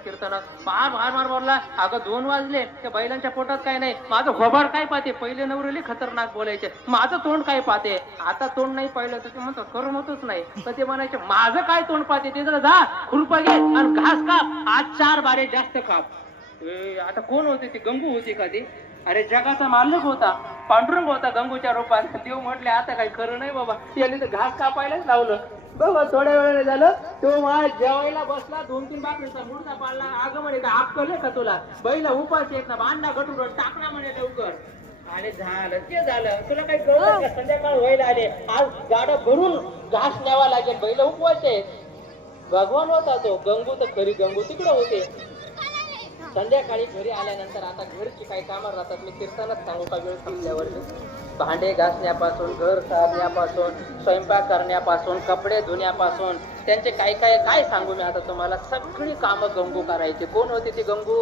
कीर्तनात मार मार मार बोलला. अगं 2 वाजले, त्या बैलांच्या पोटात काय नाही, माझं घोबाड काय पाहते. पहिले नवरेली खतरनाक बोलायचे, माझं तोंड काय पाहते. आता तोंड नाही पाहिलं तर ते म्हणतो करून होतच नाही, तर ते म्हणायचे माझं काय तोंड पाहते. ते जरा जा खुरपा घे आणि घास काप, आज 4 बारे जास्त काप. आता कोण होते ते? गंगू होते का ते? अरे जगाचा मालक होता, पांडुरंग होता गंगूच्या रूपात. देव म्हटले आता काही खरं नाही बाबा, याने तर घास कापायलाच लावलं. बाबा थोड्या वेळाने झालं, तो माझ्या जेवायला बसला, 2-3 भाकरीचा मुडदा पाडला. अगं म्हणे अक्कल आहे का तुला? बैला उपास येत ना, भांडा गटून टाकला म्हणे लवकर. आणि झालं ते झालं. तुला काही कळलं का? संध्याकाळ व्हायला आले, आज गाडं भरून घास न्यावा लागेल, बैल उपवास आहे. भगवान होता तो गंगू, तर खरी गंगू तिकडे होते. संध्याकाळी घरी आल्यानंतर आता घरची काही कामं राहतात. मी कीर्तनात सांगू का वेळ संपल्यावर? भांडे घासण्यापासून, घर सारण्यापासून, स्वयंपाक करण्यापासून, कपडे धुण्यापासून, त्यांचे काय काय काय सांगू मी आता तुम्हाला. सगळी कामं गंगू करायचे. कोण होते ती गंगू?